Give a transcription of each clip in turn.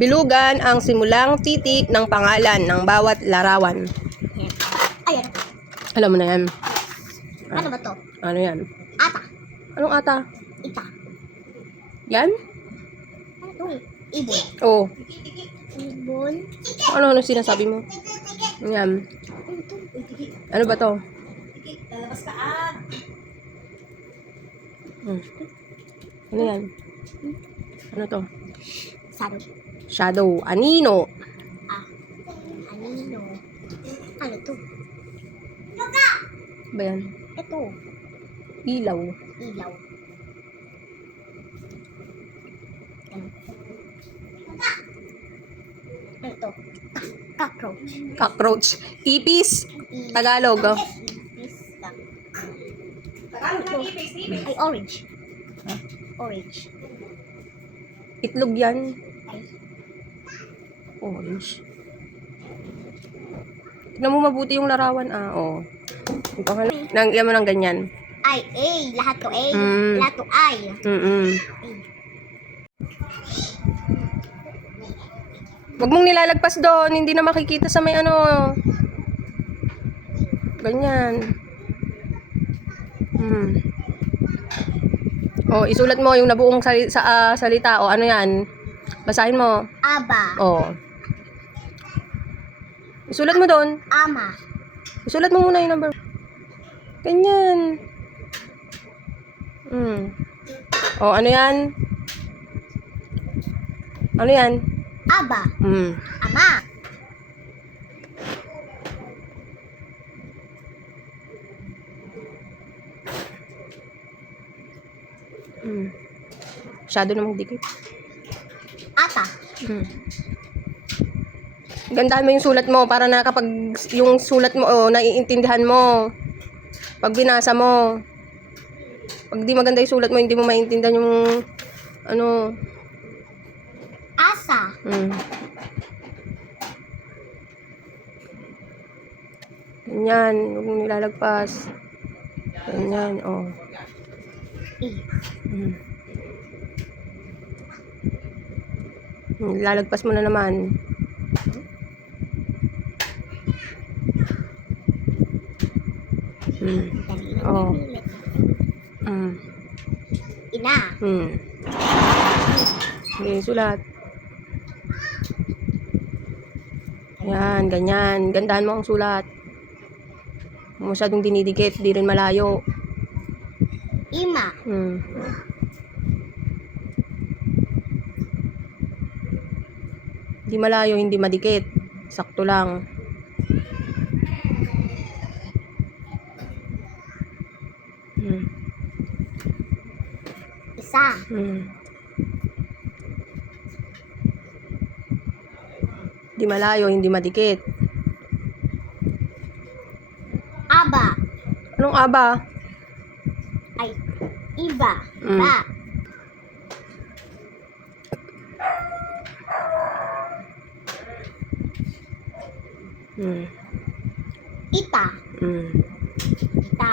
Bilugan ang simulang titik ng pangalan ng bawat larawan. Ayan. Alam mo na yan. Ano ba to? Ano yan? Ata. Anong ata? Ita. Yan? Ano to? Ibon. Oo. Ibon. Ano sinasabi mo? Yan. Ano to? Ano ba to? Lalabas ka Ano yan? Ano to? Shadow. Shadow. Anino. Anino. Ano to? Ba yan? Ito. Ilaw. Ilaw. Ano to? Cockroach. Cockroach. Ipis. Tagalog. Oh. Tagalog na ipis. Ay, orange. Orange. Itlog yan. Ay. Orange. Tignan mo mabuti yung larawan. Oo. Yung pangalan. Yan mo ng ganyan. Ay, A. Lahat to A. Mm. Lahat to I. Huwag mong nilalagpas doon. Hindi na makikita sa may ano. Ganyan. Isulat mo yung nabuong salita. Ano yan? Basahin mo. Aba. Isulat mo doon. Ama. Isulat mo muna yung number. Ganyan. Ano yan? Ano yan? Aba. Ama. Masyado namang dikit. Ata. Gandahan mo yung sulat mo para na kapag yung sulat mo, naiintindihan mo. Pag binasa mo. Pag di maganda yung sulat mo, hindi mo maintindihan yung ano. Asa. Ganyan. Huwag mong nilalagpas. Ganyan, Lalagpas mo na naman. Ina. Okay, sulat. Yan, ganyan. Gandahan mo ang sulat. Masyadong dinidikit, di rin malayo. Ima. Hindi malayo, hindi madikit. Sakto lang. Isa. Hindi malayo, hindi madikit. Aba. Anong aba? Ay, iba. Ba. Ita. Ita.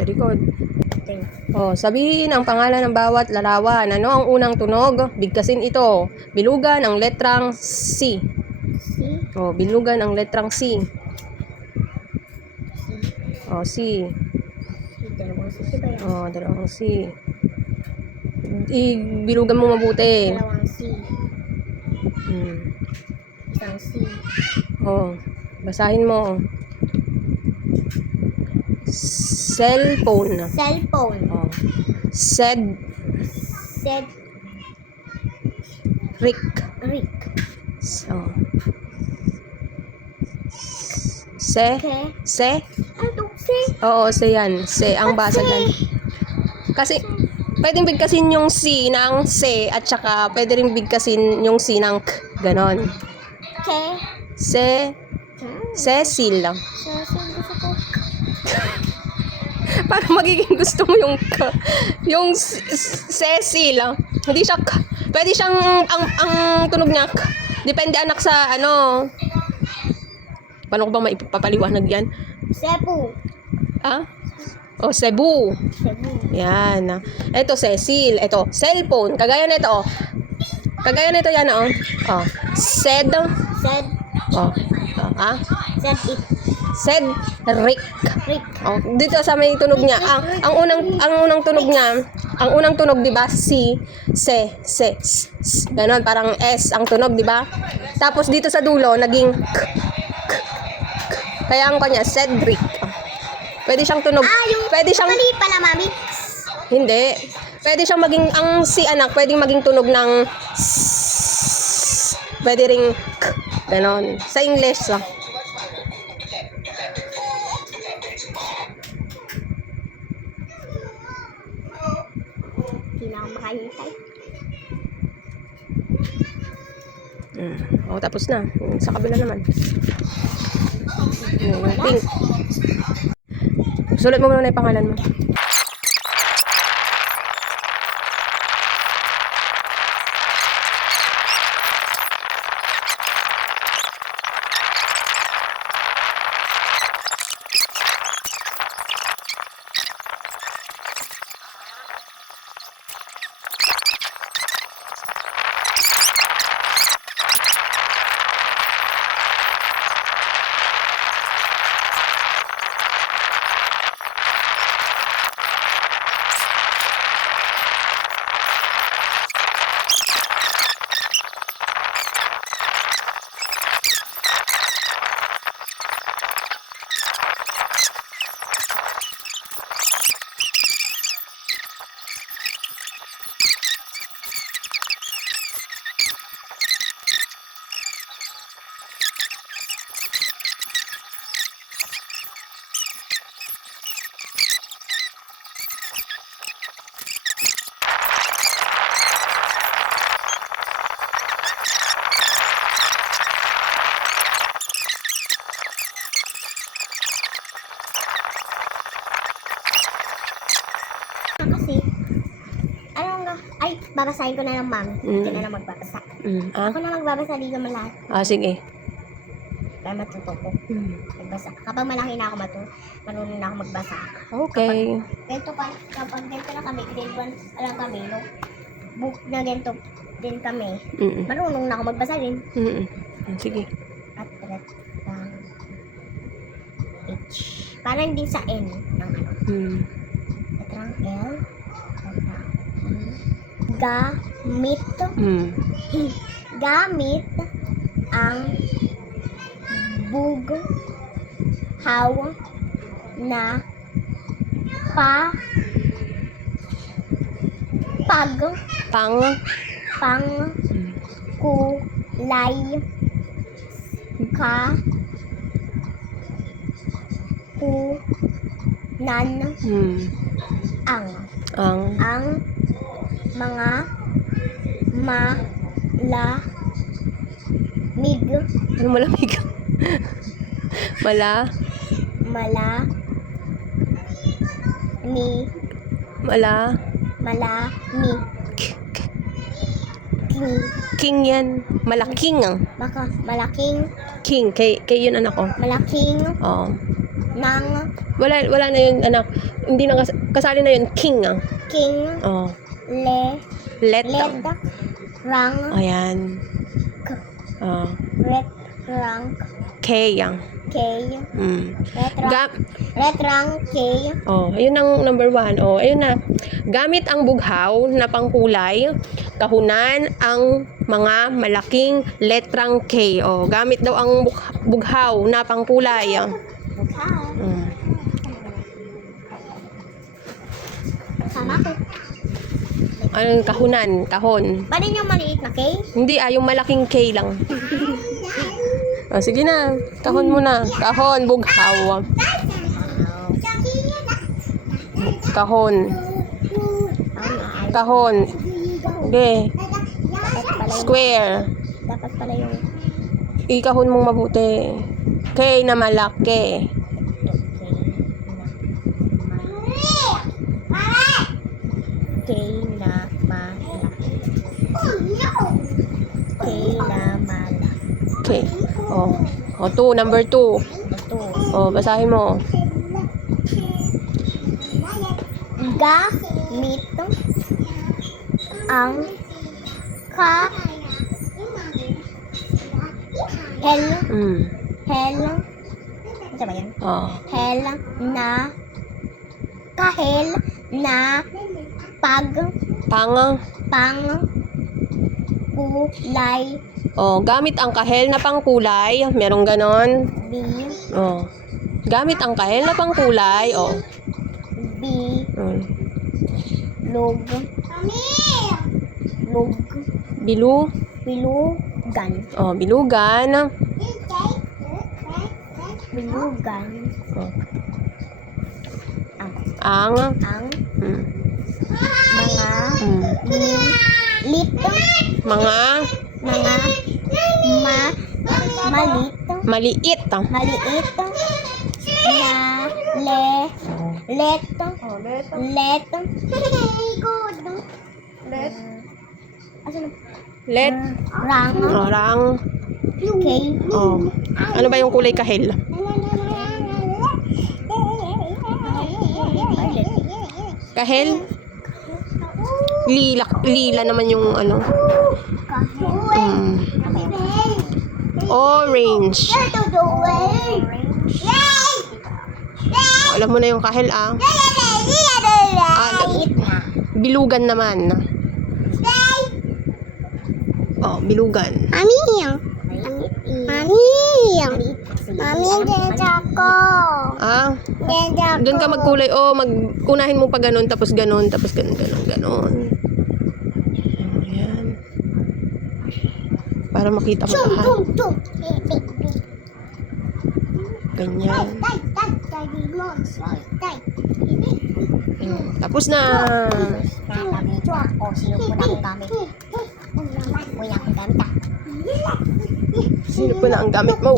Sa likod. Sabihin ang pangalan ng bawat larawan. Ano ang unang tunog? Bigkasin ito. Bilugan ang letrang C. C. Bilugan ang letrang C. C. Dalawang C ba yan? Dalawang C. Bilugan mo mabuti. Dalawang C. Isang C. Basahin mo. Cellphone. Cellphone. Cedric. Rick. Se. Ano to? Se. Se yan. Se ang basa dyan. Kasi pwedeng bigkasin yung C ng se at saka pwede rin bigkasin yung C ng k. Ganon. Cecil. Gusto ko. Para magiging gusto mo yung k. Yung Cecil. Hindi siya k. Pwede siyang ang tunog niya k. Depende anak sa ano. Paano ko ba maipapaliwanag yan? Cebu. O, Cebu. Cebu. Yan. Ito, Cecil. Ito, cellphone. Kagaya nito, oh. Kagaya nito yan, oh. Oh. Said. Said. Oh. Oh. Ah? Said it. Said Rick. Rick. Oh, dito sa may tunog niya. Ang unang tunog niya, ang unang tunog 'di ba? Si, se, s. Ganon, parang S ang tunog, 'di ba? Tapos dito sa dulo naging k. Kaya ang kanya Cedric. Oh. Pwede siyang tunog. Pwede siyang Mali pala, mami. hindi. Pwede siyang maging ang si anak, pwedeng maging tunog ng s. Pwede ring k. Ganon. Sa English, oh. Hindi na ako makahintay. Oh, tapos na. Sa kabila naman. Yung pink. Sulat mo muna na yung pangalan mo. Kasi, babasahin ko na lang, mami. Hindi na lang magbabasa. Ah? Ako na magbabasa dito man lahat. Ah, sige. Kaya matuto ko. Magbasa. Kapag malaki na ako marunong na ako magbasa. Okay. Kapag ganito na kami, grade 1 alam kami, no? Book na ganito din kami. Marunong na ako magbasa din. Sige. At red lang H. Parang din sa N ng ano. Letrang L. Letrang E. Gamit. Gamit ang bughaw na kulay kunan ang mga malamig. Ano malamig? Malami. King yan. Malaking. Malaking. King. Kay yun anak ko. Malaking. Oo. Nang. Wala na yun anak. Hindi na kasali na yun. King. King. Oo. Led. Rang. Ayan. Oo. Rang. K. Retrang K. Oh, ayun ang number 1. Oh, ayun na. Gamit ang bughaw na pangkulay, kahunan ang mga malaking letrang K. Oh, gamit daw ang bughaw na pangkulay. Sama ko. Anong kahunan? Kahon. Ba din yung maliit na K? Hindi, yung malaking K lang. Oh, sige na. Kahon mo na. Kahon, bughaw. Kahon. Kahon. Okay. Square. Dapat pala yung Ikahon mong mabuti. K na malaki. K na malaki. K na malaki. Okay. Oh. Oh, 2. Number 2. Ito. Oh, basahin mo. gamit ang kahel ano ba yan? Oh. Kahel na Pang. kulay Oh, gamit ang kahel na pangkulay. Merong ganon. bi Oh. Gamit ang kahel na pangkulay. Oh. Mm. log bilugan Oh, bilugan. Oh. Ang. ang Mm. mga Mm. lit Mga maliit. maliit na let Let. rang Oh, rang. kay Oh. Ano ba yung kulay kahel? Kahel? Lila naman yung ano. Mm. Orange. Alam mo na yung kahel ah. Bilugan naman. Oh, bilugan. Mami, ako. Ah, doon ka magkulay. Oh, unahin mo pa ganun, tapos ganun, tapos ganun. Ayan. Para makita mo lahat. Ganyan. Tapos na. Sino po na ang gamit mo?